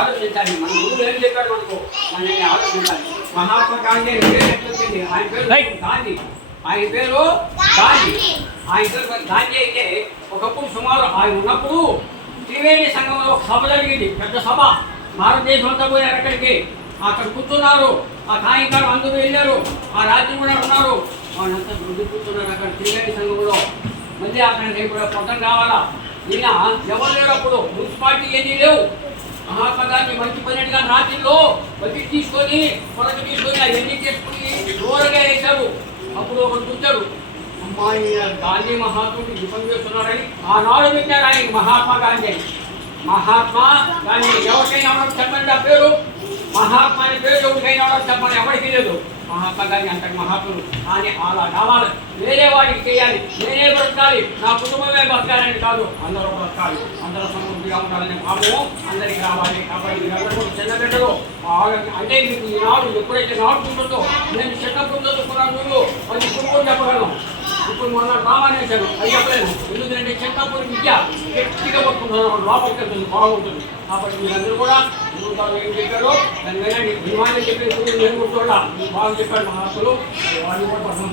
ఆలోచించాలి. మన గురువు ఏం చెప్పాడు మనకు దాన్ని ఆలోచించాలి. మహాత్మా గాంధీ అని పేరు ఎట్లా వచ్చింది? ఆయన పేరు గాంధీ. ఆయన పేరు గాంధీ. ఆయన పేరు గాంధీ అయితే ఒకప్పుడు సుమారు ఆయన ఉన్నప్పుడు త్రివేణి సంఘంలో ఒక సభ జరిగింది, పెద్ద సభ. భారతదేశం అంతా పోయారు అక్కడికి. అక్కడ కూర్చున్నారు. ఆ సాయంకాలం అందరూ వెళ్ళారు. ఆ రాత్రి కూడా ఉన్నారు. వాళ్ళంతా ముందు కూర్చున్నారు అక్కడ త్రివేణి సంఘంలో. మళ్ళీ అక్కడ ఇప్పుడు పొద్దున కావాలా. ఈయన ఎవరు లేరు అప్పుడు, మున్సిపాలిటీ ఏమీ లేవు. మహాత్మా గాంధీ మంచి పన్నెండుగా రాత్రిలో బకెట్ తీసుకొని కొనక తీసుకొని అవన్నీ చేసుకుని దూరంగా వేశారు. అప్పుడు ఒకరు చూశారు, అమ్మాయి గాంధీ మహాత్ముడు యుద్ధం చేస్తున్నారని. ఆనాడు పెట్టారు ఆయన మహాత్మా గాంధీ. మహాత్మా గాంధీ ఎవరికైనా ఎవరికి చెప్పండి ఆ పేరు. మహాత్మా అనే పేరు ఎవరికైనా ఎవరికి చెప్పండి, ఎవరికి లేదు. మహాత్మా గాంధీ అంతటి మహాత్ముడు. కానీ అలా కావాలి, వేరే వాడికి చేయాలి, నేనే బ్రతకాలి, నా కుటుంబమే బతకాలని కాదు, అందరూ బ్రతకాలి, అందరూ సమృద్ధిగా ఉండాలనే భావము అందరికి రావాలి. కాబట్టి ఎవరు చిన్న బిడ్డలు అంటే మీకు ఈనాడు ఎప్పుడైతే నాటుకుంటుందో, నేను చిన్నప్పుడు చదువుకున్నాను నువ్వు అది ఇప్పుడు చెప్పగలను. ఇప్పుడు మొన్న రామానేశాను అది చెప్పలేను. ఎందుకంటే చిన్నప్పుడు విద్య గట్టిగా పట్టుకుంటున్నాను, లోపలికి వెళ్తుంది, బాగుంటుంది. కాబట్టి మీరందరూ కూడా ఏం చెప్పారో దాని వినండి. విమానం చెప్పిన నేను కూడా బాగా చెప్పాడు మహాత్ములు, వాళ్ళు కూడా పట్టణం